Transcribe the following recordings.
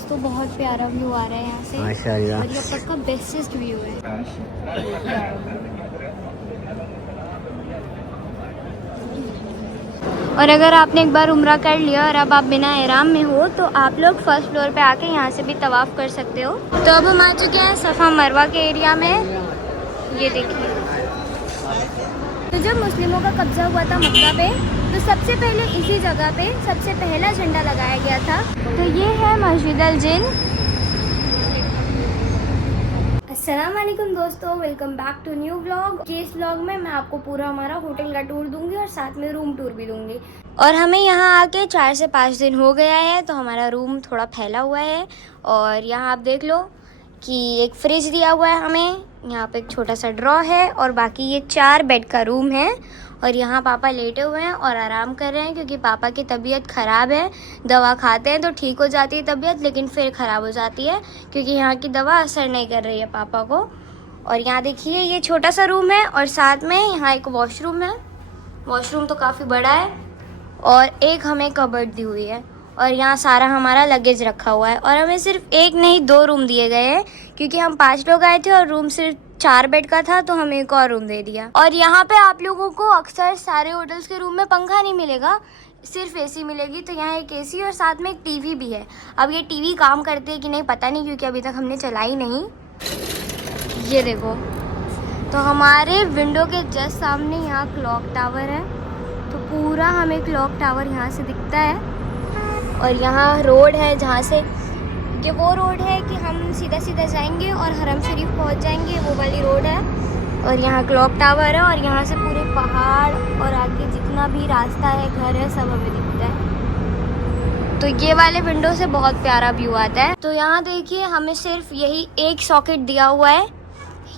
दोस्तों बहुत प्यारा व्यू आ रहा है यहाँ से। माशाल्लाह। मतलब पक्का बेस्टेस्ट व्यू है। और अगर आपने एक बार उम्रा कर लिया और अब आप बिना एहराम में हो तो आप लोग फर्स्ट फ्लोर पे आके यहाँ से भी तवाफ़ कर सकते हो। तो अब हम आ चुके हैं सफ़ा मरवा के एरिया में। ये देखिए, तो जब मुस्लिमों का कब्जा हुआ था मक्का पे तो सबसे पहले इसी जगह पे सबसे पहला झंडा लगाया गया था। तो ये है मस्जिद अल जिन। अस्सलाम वालेकुम दोस्तों, welcome back to new vlog. इस व्लॉग में मैं आपको पूरा हमारा होटल का टूर दूंगी और साथ में रूम टूर भी दूंगी। और हमें यहाँ आके 4 से 5 दिन हो गया है, तो हमारा रूम थोड़ा फैला हुआ है। और यहाँ आप देख लो कि एक फ्रिज दिया हुआ है हमें, यहाँ पे एक छोटा सा ड्रॉ है और बाकी ये 4 बेड का रूम है। और यहाँ पापा लेटे हुए हैं और आराम कर रहे हैं क्योंकि पापा की तबीयत ख़राब है। दवा खाते हैं तो ठीक हो जाती है तबीयत, लेकिन फिर ख़राब हो जाती है क्योंकि यहाँ की दवा असर नहीं कर रही है पापा को। और यहाँ देखिए ये छोटा सा रूम है और साथ में यहाँ एक वॉशरूम है। वॉशरूम तो काफ़ी बड़ा है और एक हमें कबर्ड दी हुई है। और यहाँ सारा हमारा लगेज रखा हुआ है। और हमें सिर्फ एक नहीं 2 रूम दिए गए हैं क्योंकि हम 5 लोग आए थे और रूम सिर्फ 4 बेड का था, तो हमें एक और रूम दे दिया। और यहाँ पे आप लोगों को अक्सर सारे होटल्स के रूम में पंखा नहीं मिलेगा, सिर्फ एसी मिलेगी। तो यहाँ एक एसी और साथ में एक टीवी भी है। अब ये टीवी काम करती है कि नहीं पता नहीं, क्योंकि अभी तक हमने चलाई नहीं। ये देखो, तो हमारे विंडो के जस्ट सामने यहाँ क्लॉक टावर है, तो पूरा हमें क्लॉक टावर यहाँ से दिखता है। और यहाँ रोड है जहाँ से, कि वो रोड है कि हम सीधा सीधा जाएंगे और हरम शरीफ पहुँच जाएंगे, वो वाली रोड है। और यहाँ क्लॉक टावर है और यहाँ से पूरे पहाड़ और आगे जितना भी रास्ता है, घर है, सब हमें दिखता है। तो ये वाले विंडो से बहुत प्यारा व्यू आता है। तो यहाँ देखिए हमें सिर्फ यही एक सॉकेट दिया हुआ है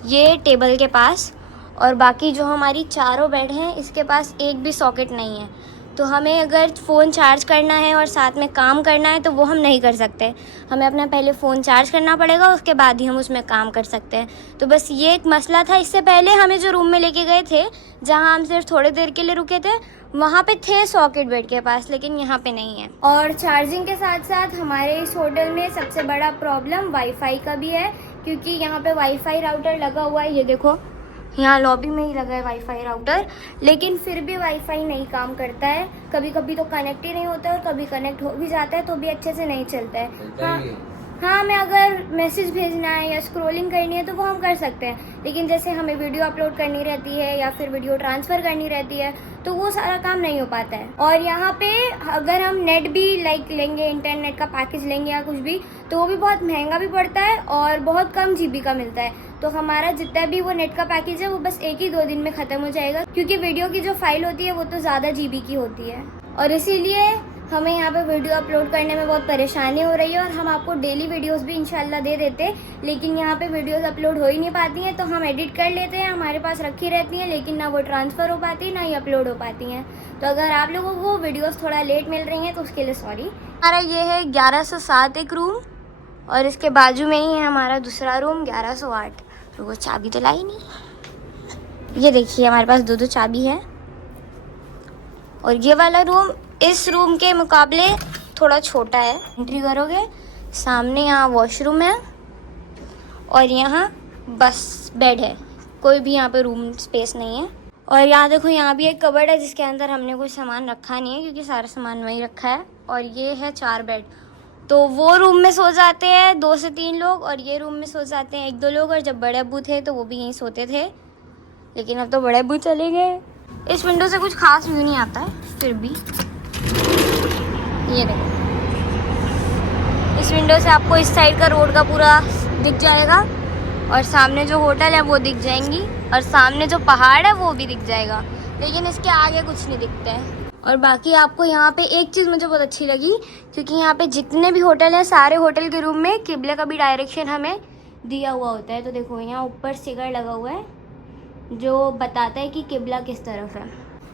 ये टेबल के पास, और बाकी जो हमारी 4 बेड हैं इसके पास एक भी सॉकेट नहीं है। तो हमें अगर फ़ोन चार्ज करना है और साथ में काम करना है तो वो हम नहीं कर सकते। हमें अपना पहले फ़ोन चार्ज करना पड़ेगा, उसके बाद ही हम उसमें काम कर सकते हैं। तो बस ये एक मसला था। इससे पहले हमें जो रूम में लेके गए थे, जहाँ हम सिर्फ थोड़ी देर के लिए रुके थे, वहाँ पे थे सॉकेट बेड के पास, लेकिन यहाँ पे नहीं है। और चार्जिंग के साथ साथ हमारे इस होटल में सबसे बड़ा प्रॉब्लम वाईफाई का भी है, क्योंकि यहाँ पे वाईफाई राउटर लगा हुआ है। ये देखो, यहाँ लॉबी में ही लगा है वाईफाई राउटर, लेकिन फिर भी वाईफाई नहीं काम करता है। कभी कभी तो कनेक्ट ही नहीं होता है और कभी कनेक्ट हो भी जाता है तो भी अच्छे से नहीं चलता है। हाँ, हमें अगर मैसेज भेजना है या स्क्रॉलिंग करनी है तो वो हम कर सकते हैं, लेकिन जैसे हमें वीडियो अपलोड करनी रहती है या फिर वीडियो ट्रांसफ़र करनी रहती है तो वो सारा काम नहीं हो पाता है। और यहाँ पे अगर हम नेट भी लेंगे, इंटरनेट का पैकेज लेंगे या कुछ भी, तो वो भी बहुत महंगा भी पड़ता है और बहुत कम जीबी का मिलता है। तो हमारा जितना भी वो नेट का पैकेज है वो बस 1 ही 2 दिन में ख़त्म हो जाएगा, क्योंकि वीडियो की जो फाइल होती है वो तो ज़्यादा जीबी की होती है। और इसीलिए हमें यहाँ पे वीडियो अपलोड करने में बहुत परेशानी हो रही है। और हम आपको डेली वीडियोस भी इंशाल्लाह दे देते, लेकिन यहाँ पे वीडियोस अपलोड हो ही नहीं पाती हैं। तो हम एडिट कर लेते हैं, हमारे पास रखी रहती हैं, लेकिन ना वो ट्रांसफ़र हो पाती ना ही अपलोड हो पाती हैं। तो अगर आप लोगों को वीडियोस थोड़ा लेट मिल रही हैं तो उसके लिए सॉरी। हमारा ये है 1107 एक रूम, और इसके बाजू में ही है हमारा दूसरा रूम 1108। तो वो चाबी तो लाई नहीं। ये देखिए हमारे पास 2 चाबी है। और ये वाला रूम इस रूम के मुकाबले थोड़ा छोटा है। एंट्री करोगे, सामने यहाँ वॉशरूम है और यहाँ बस बेड है, कोई भी यहाँ पे रूम स्पेस नहीं है। और यहाँ देखो, यहाँ भी एक कबर्ड है जिसके अंदर हमने कुछ सामान रखा नहीं है क्योंकि सारा सामान वहीं रखा है। और ये है 4 बेड, तो वो रूम में सो जाते हैं 2 से 3 लोग और ये रूम में सो जाते हैं 1-2 लोग। और जब बड़े अब्बू थे तो वो भी यहीं सोते थे, लेकिन अब तो बड़े अब्बू चले गए। इस विंडो से कुछ खास व्यू नहीं आता है, फिर भी ये देखो, इस विंडो से आपको इस साइड का रोड का पूरा दिख जाएगा और सामने जो होटल है वो दिख जाएंगी और सामने जो पहाड़ है वो भी दिख जाएगा, लेकिन इसके आगे कुछ नहीं दिखता है। और बाकी आपको यहाँ पे एक चीज़ मुझे बहुत अच्छी लगी, क्योंकि यहाँ पे जितने भी होटल हैं सारे होटल के रूम में किबले का भी डायरेक्शन हमें दिया हुआ होता है। तो देखो यहाँ ऊपर स्टिकर लगा हुआ है जो बताता है कि किबला किस तरफ है।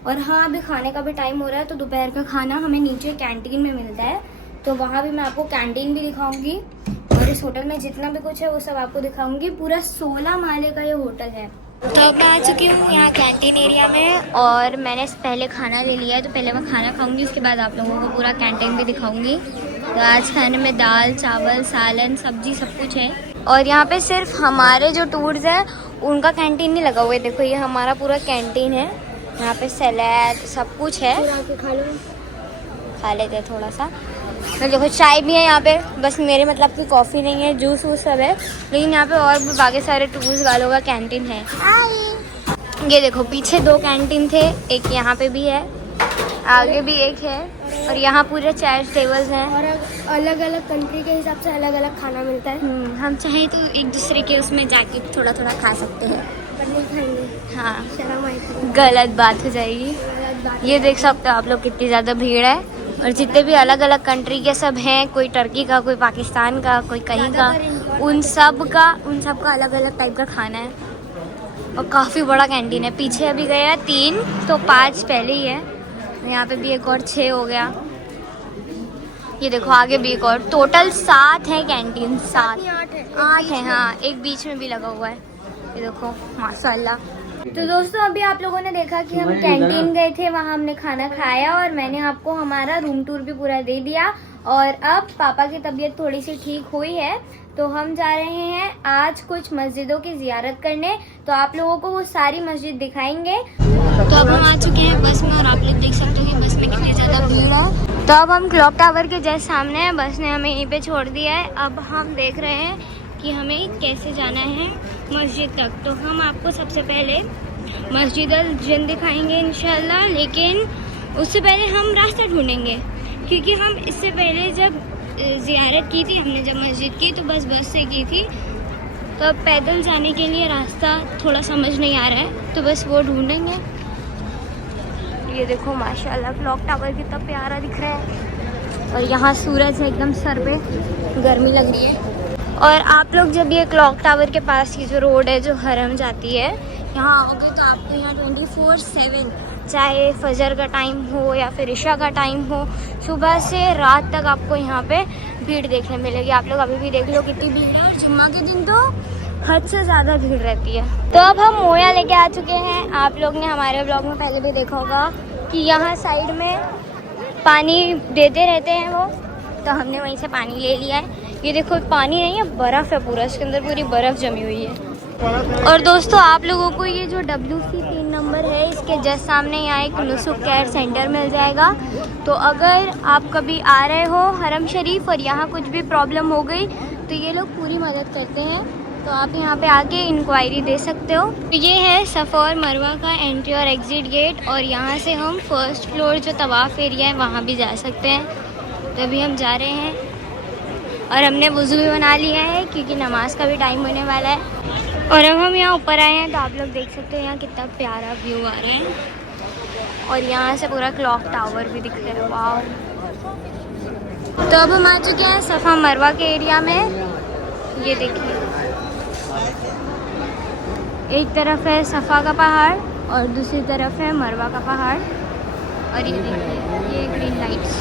और हाँ, अभी खाने का भी टाइम हो रहा है, तो दोपहर का खाना हमें नीचे कैंटीन में मिलता है, तो वहाँ भी मैं आपको कैंटीन भी दिखाऊंगी और इस होटल में जितना भी कुछ है वो सब आपको दिखाऊंगी। पूरा 16 माले का ये होटल है। तो अब मैं आ चुकी हूँ यहाँ कैंटीन एरिया में और मैंने पहले खाना ले लिया है, तो पहले मैं खाना खाऊंगी, उसके बाद आप लोगों को पूरा कैंटीन भी दिखाऊंगी। तो आज खाने में दाल चावल सालन सब्जी सब कुछ है। और यहाँ पे सिर्फ हमारे जो टूर्स हैं उनका कैंटीन नहीं लगा हुआ है। देखो ये हमारा पूरा कैंटीन है, यहाँ पे सैलेड सब कुछ है। खा लेते हैं थोड़ा सा। तो देखो चाय भी है यहाँ पे, बस मेरे मतलब की कॉफ़ी नहीं है, जूस वूस सब है। लेकिन यहाँ पे और भी बाकी सारे टूर्स वालों का कैंटीन है। ये देखो पीछे 2 कैंटीन थे, एक यहाँ पे भी है, आगे भी एक है। और यहाँ पूरे चेयर्स टेबल्स हैं और अलग अलग कंट्री के हिसाब से अलग अलग खाना मिलता है। हम चाहें तो एक दूसरे के उसमें जाके थोड़ा थोड़ा खा सकते हैं, पर नहीं खाएंगे। हाँ शर्म आएगी, गलत बात हो जाएगी। ये देख सकते हो आप लोग कितनी ज़्यादा भीड़ है। और जितने भी अलग अलग कंट्री के सब हैं, कोई टर्की का, कोई पाकिस्तान का, कोई कहीं का, उन सब का अलग अलग टाइप का खाना है। और काफ़ी बड़ा कैंटीन है। पीछे अभी गया 3 तो 5 पहले ही है। यहाँ पे भी एक और 6 हो गया। ये देखो आगे भी एक और, टोटल 7 है कैंटीन। 7 8 है हाँ, एक बीच में भी लगा हुआ है। ये देखो माशाल्लाह। तो दोस्तों अभी आप लोगों ने देखा कि हम कैंटीन गए थे, वहाँ हमने खाना खाया और मैंने आपको हमारा रूम टूर भी पूरा दे दिया। और अब पापा की तबीयत थोड़ी सी ठीक हुई है तो हम जा रहे हैं आज कुछ मस्जिदों की जियारत करने। तो आप लोगों को वो सारी मस्जिद दिखाएंगे। तो अब हम आ चुके हैं बस में और आप लोग देख सकते हो कि बस में कितनी ज़्यादा भीड़ है। तो अब हम क्लॉक टावर के जस्ट सामने हैं, बस ने हमें यहीं पे छोड़ दिया है। अब हम देख रहे हैं कि हमें कैसे जाना है मस्जिद तक। तो हम आपको सबसे पहले मस्जिद अल जिन दिखाएंगे इंशाल्लाह, लेकिन उससे पहले हम रास्ता ढूंढेंगे क्योंकि हम इससे पहले जब ज़ियारत की थी हमने जब मस्जिद की तो बस से की थी। तो अब पैदल जाने के लिए रास्ता थोड़ा समझ नहीं आ रहा है, तो बस वो ढूंढेंगे। ये देखो माशाल्लाह क्लॉक टावर कितना प्यारा दिख रहा है और यहाँ सूरज है एकदम सर पे, गर्मी लग रही है। और आप लोग जब ये क्लॉक टावर के पास की जो रोड है जो हरम जाती है, यहाँ आओगे तो आपको यहाँ 24/7 चाहे फजर का टाइम हो या फिर इशा का टाइम हो, सुबह से रात तक आपको यहाँ पे भीड़ देखने मिलेगी। आप लोग अभी भी देख लो कितनी भीड़ है और जुम्मा के दिन तो हद से ज़्यादा भीड़ रहती है। तो अब हम मोया लेके आ चुके हैं। आप लोग ने हमारे ब्लॉग में पहले भी देखा होगा कि यहाँ साइड में पानी देते रहते हैं वो, तो हमने वहीं से पानी ले लिया है। ये देखो पानी नहीं है, बर्फ़ है पूरा, इसके अंदर पूरी बर्फ़ जमी हुई है। और दोस्तों आप लोगों को ये जो WC 3 नंबर है इसके जस्ट सामने यहाँ एक नुसुक केयर सेंटर मिल जाएगा। तो अगर आप कभी आ रहे हो हरम शरीफ और यहाँ कुछ भी प्रॉब्लम हो गई तो ये लोग पूरी मदद करते हैं, तो आप यहाँ पे आके इंक्वायरी दे सकते हो। तो ये है सफ़ा और मरवा का एंट्री और एग्ज़िट गेट और यहाँ से हम फर्स्ट फ्लोर जो तवाफ़ एरिया है वहाँ भी जा सकते हैं। तो अभी हम जा रहे हैं और हमने वज़ू भी बना लिया है क्योंकि नमाज का भी टाइम होने वाला है। और अब हम यहाँ ऊपर आए हैं तो आप लोग देख सकते हो यहाँ कितना प्यारा व्यू आ रहा है और यहाँ से पूरा क्लॉक टावर भी दिख रहा है। वाह। तो अब हम आ चुके हैं सफ़ा मरवा के एरिया में। ये देखिए एक तरफ है सफ़ा का पहाड़ और दूसरी तरफ है मरवा का पहाड़। और ये देखिए ये ग्रीन लाइट्स।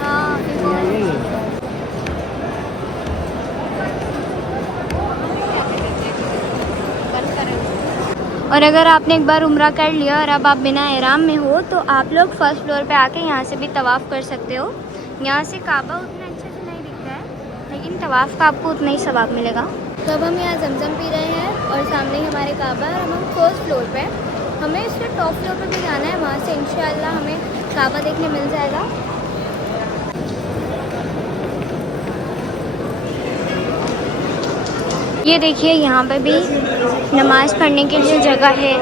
हाँ और अगर आपने एक बार उम्रा कर लिया और अब आप बिना एहराम में हो तो आप लोग फर्स्ट फ्लोर पे आके यहाँ से भी तवाफ़ कर सकते हो। यहाँ से काबा उतना अच्छे से नहीं दिखता है लेकिन तवाफ़ का आपको उतना ही सवाब मिलेगा। तो अब हम यहाँ जमजम पी रहे हैं और सामने ही हमारे काबा है। हम फर्स्ट फ्लोर पे, हमें इसके टॉप फ्लोर पे भी जाना है, वहाँ से इंशाल्लाह हमें काबा देखने मिल जाएगा। ये देखिए यहाँ पे भी नमाज़ पढ़ने के लिए जगह है,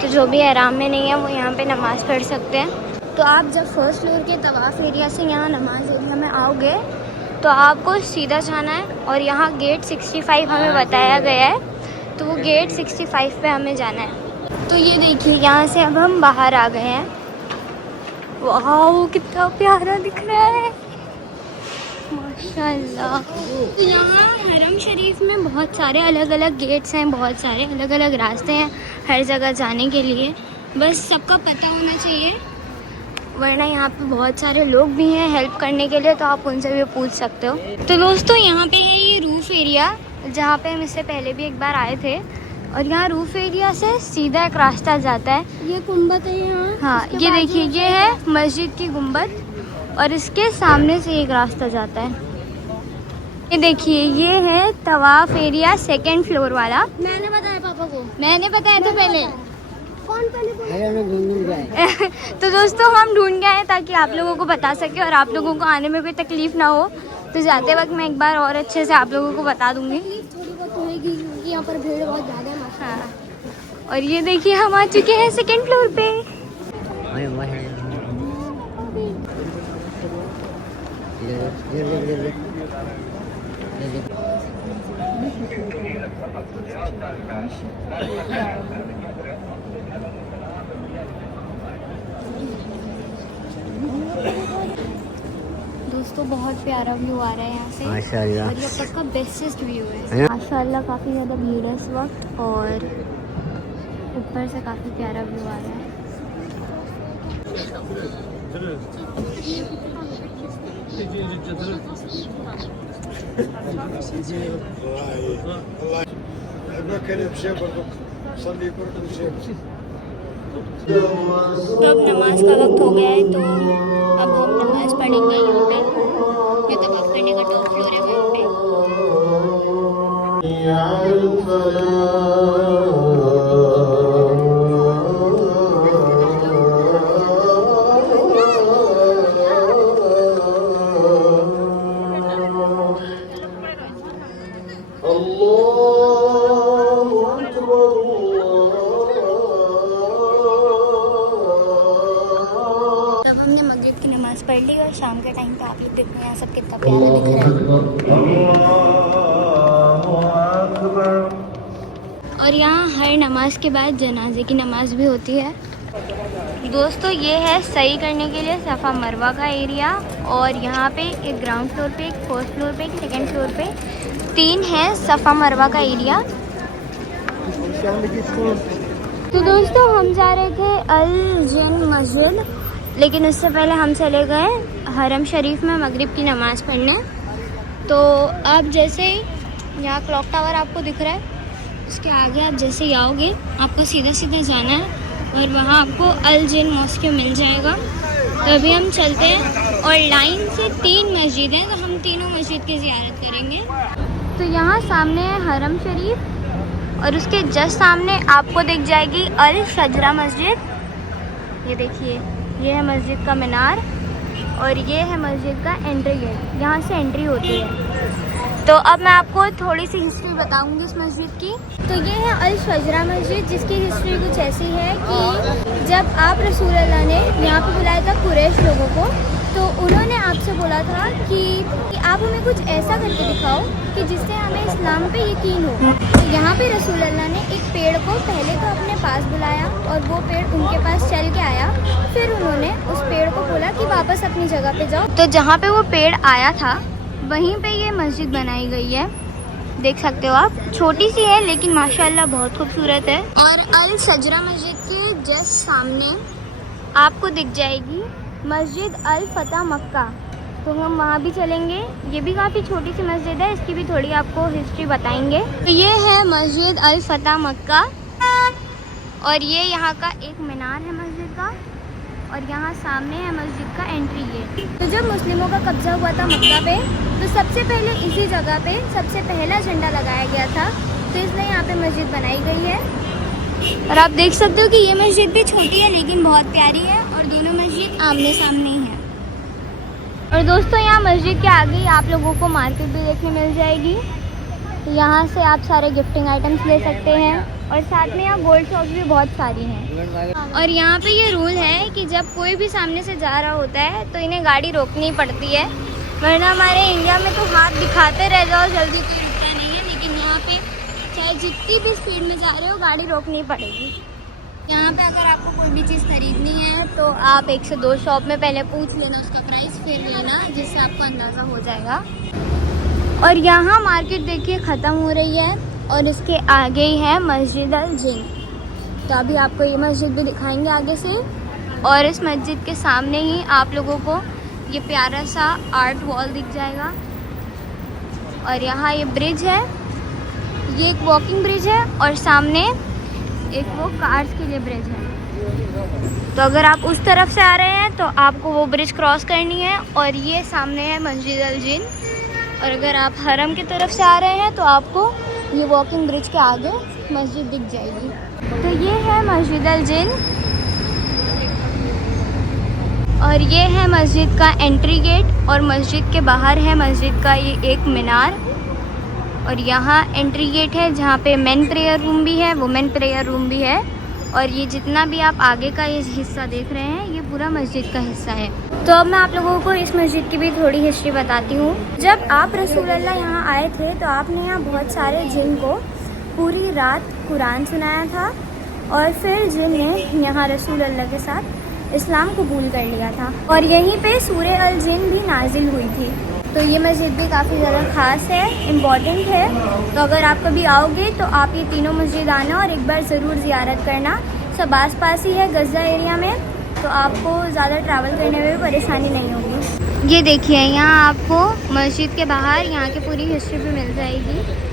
तो जो भी एहराम में नहीं है वो यहाँ पे नमाज़ पढ़ सकते हैं। तो आप जब फर्स्ट फ्लोर के तवाफ़ एरिया से यहाँ नमाज एरिया में आओगे तो आपको सीधा जाना है और यहाँ गेट 65 हमें बताया गया है, तो वो गेट 65 पे हमें जाना है। तो ये देखिए यहाँ से अब हम बाहर आ गए हैं। वाह कितना प्यारा दिख रहा है माशाल्लाह। तो यहाँ हरम शरीफ में बहुत सारे अलग अलग गेट्स हैं, बहुत सारे अलग अलग रास्ते हैं हर जगह जाने के लिए, बस सबका पता होना चाहिए, वरना यहाँ पे बहुत सारे लोग भी हैं हेल्प करने के लिए, तो आप उनसे भी पूछ सकते हो। तो दोस्तों यहाँ पे है ये रूफ़ एरिया जहाँ पे हम इससे पहले भी एक बार आए थे। और यहाँ रूफ एरिया से सीधा एक रास्ता जाता है। ये गुम्बद है यहाँ। हाँ, ये देखिए, ये है मस्जिद की गुम्बद और इसके सामने से एक रास्ता जाता है। ये देखिए, ये है तवाफ एरिया 2nd फ्लोर वाला। मैंने बताया पापा को। मैंने बताया था पहले। कौन पहले बोला? तो दोस्तों हम ढूंढ के आए ताकि आप लोगों को बता सके और आप लोगों को आने में कोई तकलीफ ना हो। तो जाते वक्त मैं एक बार और अच्छे से आप लोगों को बता दूंगी। थोड़ी बहुत होगी क्योंकि यहाँ पर भीड़ बहुत ज़्यादा है। हाँ, और ये देखिए हम आ चुके हैं 2nd फ्लोर पे। दोस्तों बहुत प्यारा व्यू आ रहा है यहाँ से माशाल्लाह। और ये अब तक का बेस्टेस्ट व्यू है माशाल्लाह। काफ़ी ज़्यादा भीड़ है इस वक्त और ऊपर से काफ़ी प्यारा व्यू आ रहा है। तो अब नमाज का वक्त हो गया है, तो अब हम नमाज पढ़ेंगे यहाँ पे। ये तवाफ करने का 2 फ्लोर है वहाँ पे। हमने मगरिब की नमाज़ पढ़ ली और शाम के टाइम पे आप लोग देखो यहाँ सब कितना प्यारा दिख रहा है। और यहाँ हर नमाज के बाद जनाजे की नमाज भी होती है। दोस्तों ये है सही करने के लिए सफ़ा मरवा का एरिया और यहाँ पे एक ग्राउंड फ्लोर पे, एक 1st फ्लोर पे, एक 2nd फ्लोर पे 3 है सफ़ा मरवा का एरिया। तो दोस्तों हम जा रहे थे अल जिन मस्जिद, लेकिन उससे पहले हम चले गए हरम शरीफ में मगरिब की नमाज़ पढ़ने। तो अब जैसे ही यहाँ क्लॉक टावर आपको दिख रहा है, उसके आगे आप जैसे ही आओगे आपको सीधा सीधा जाना है और वहाँ आपको अल जिन मॉस्क मिल जाएगा। तो अभी हम चलते हैं और लाइन से 3 मस्जिद हैं, तो हम तीनों मस्जिद की ज़ियारत करेंगे। तो यहाँ सामने है हरम शरीफ और उसके जस्ट सामने आपको दिख जाएगी अल शजरा मस्जिद। ये देखिए, ये है मस्जिद का मीनार और ये है मस्जिद का एंट्री गेट, यहाँ से एंट्री होती है। तो अब मैं आपको थोड़ी सी हिस्ट्री बताऊंगी इस मस्जिद की। तो ये है अल शजरा मस्जिद, जिसकी हिस्ट्री कुछ ऐसी है कि जब आप रसूल अल्लाह ने यहाँ पे बुलाया था कुरैश लोगों को, तो उन्होंने आपसे बोला था कि आप हमें कुछ ऐसा करके दिखाओ कि जिससे हमें इस्लाम पे यकीन हो। तो यहाँ पे रसूल अल्लाह ने एक पेड़ को पहले तो अपने पास बुलाया और वो पेड़ उनके पास चल के आया। फिर उन्होंने उस पेड़ को बोला कि वापस अपनी जगह पे जाओ। तो जहाँ पे वो पेड़ आया था वहीं पे ये मस्जिद बनाई गई है, देख सकते हो आप। छोटी सी है लेकिन माशाल्लाह बहुत खूबसूरत है। और अल शजरा मस्जिद के जस्ट सामने आपको दिख जाएगी मस्जिद अल फतह मक्का, तो हम वहाँ भी चलेंगे। ये भी काफ़ी छोटी सी मस्जिद है, इसकी भी थोड़ी आपको हिस्ट्री बताएंगे। तो ये है मस्जिद अल फतह मक्का और ये यहाँ का एक मीनार है मस्जिद का और यहाँ सामने है मस्जिद का एंट्री गेट। तो जब मुस्लिमों का कब्जा हुआ था मक्का पे, तो सबसे पहले इसी जगह पे सबसे पहला झंडा लगाया गया था, तो इसलिए यहाँ पे मस्जिद बनाई गई है। और आप देख सकते हो कि ये मस्जिद भी छोटी है लेकिन बहुत प्यारी है और दोनों मस्जिद आमने सामने ही है। और दोस्तों यहाँ मस्जिद के आगे ही आप लोगों को मार्केट भी देखने मिल जाएगी। यहाँ से आप सारे गिफ्टिंग आइटम्स ले सकते हैं और साथ में यहाँ गोल्ड शॉप भी बहुत सारी हैं। और यहाँ पे ये रूल है कि जब कोई भी सामने से जा रहा होता है तो इन्हें गाड़ी रोकनी पड़ती है, वरना हमारे इंडिया में तो हाथ दिखाते रह जाओ, जल्दी कोई रुकता नहीं है। लेकिन यहाँ पे चाहे जितनी भी स्पीड में जा रहे हो गाड़ी रोकनी पड़ेगी। यहाँ पे अगर आपको कोई भी चीज़ खरीदनी है तो आप 1 से 2 शॉप में पहले पूछ लेना उसका प्राइस, फिर लेना, जिससे आपको अंदाज़ा हो जाएगा। और यहाँ मार्केट देखिए ख़त्म हो रही है और इसके आगे ही है मस्जिद अल जिन। तो अभी आपको ये मस्जिद भी दिखाएंगे आगे से। और इस मस्जिद के सामने ही आप लोगों को ये प्यारा सा आर्ट वॉल दिख जाएगा। और यहाँ ये ब्रिज है, ये एक वॉकिंग ब्रिज है और सामने एक वो कार्स के लिए ब्रिज है। तो अगर आप उस तरफ से आ रहे हैं तो आपको वो ब्रिज क्रॉस करनी है। और ये सामने है मस्जिद अल जिन। और अगर आप हरम की तरफ से आ रहे हैं तो आपको ये वॉकिंग ब्रिज के आगे मस्जिद दिख जाएगी। तो ये है मस्जिद अल जिन और ये है मस्जिद का एंट्री गेट। और मस्जिद के बाहर है मस्जिद का ये एक मीनार। और यहाँ एंट्री गेट है जहाँ पे मेन प्रेयर रूम भी है, वुमेन प्रेयर रूम भी है। और ये जितना भी आप आगे का ये हिस्सा देख रहे हैं ये पूरा मस्जिद का हिस्सा है। तो अब मैं आप लोगों को इस मस्जिद की भी थोड़ी हिस्ट्री बताती हूँ। जब आप रसूल अल्लाह यहाँ आए थे तो आपने यहाँ बहुत सारे जिन को पूरी रात कुरान सुनाया था। और फिर जिन ने यहाँ रसूल अल्लाह के साथ इस्लाम कबूल कर लिया था। और यहीं पे सूरे अल जिन भी नाजिल हुई थी। तो ये मस्जिद भी काफ़ी ज़्यादा ख़ास है, इम्पॉर्टेंट है। तो अगर आप कभी आओगे तो आप ये तीनों मस्जिद आना और एक बार ज़रूर ज़ियारत करना। सब आस पास ही है गज़ा एरिया में, तो आपको ज़्यादा ट्रैवल करने में भी परेशानी नहीं होगी। ये देखिए यहाँ आपको मस्जिद के बाहर यहाँ की पूरी हिस्ट्री भी मिल जाएगी।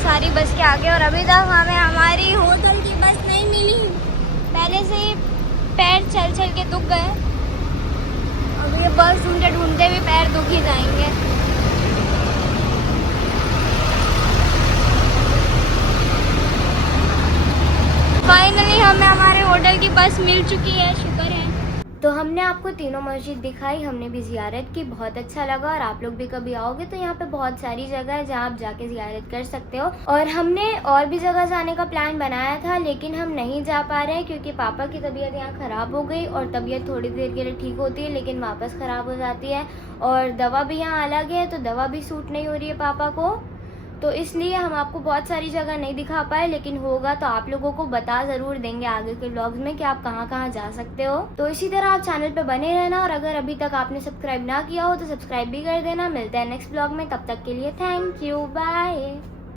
सारी बस के आगे और अभी तक हमें हमारी होटल की बस नहीं मिली। पहले से ही पैर चल चल के दुख गए, अब ये बस ढूंढते ढूंढते भी पैर दुख ही जाएंगे। फाइनली हमें हमारे होटल की बस मिल चुकी है, शुक्र है। तो हमने आपको तीनों मस्जिद दिखाई, हमने भी ज़ियारत की, बहुत अच्छा लगा। और आप लोग भी कभी आओगे तो यहाँ पे बहुत सारी जगह है जहाँ आप जाके ज़ियारत कर सकते हो। और हमने और भी जगह जाने का प्लान बनाया था लेकिन हम नहीं जा पा रहे हैं क्योंकि पापा की तबीयत यहाँ ख़राब हो गई। और तबीयत थोड़ी देर के लिए ठीक होती है लेकिन वापस ख़राब हो जाती है। और दवा भी यहाँ अलग है तो दवा भी सूट नहीं हो रही है पापा को। तो इसलिए हम आपको बहुत सारी जगह नहीं दिखा पाए, लेकिन होगा तो आप लोगों को बता ज़रूर देंगे आगे के व्लॉग्स में कि आप कहाँ कहाँ जा सकते हो। तो इसी तरह आप चैनल पे बने रहना और अगर अभी तक आपने सब्सक्राइब ना किया हो तो सब्सक्राइब भी कर देना। मिलते हैं नेक्स्ट व्लॉग में, तब तक के लिए थैंक यू, बाय।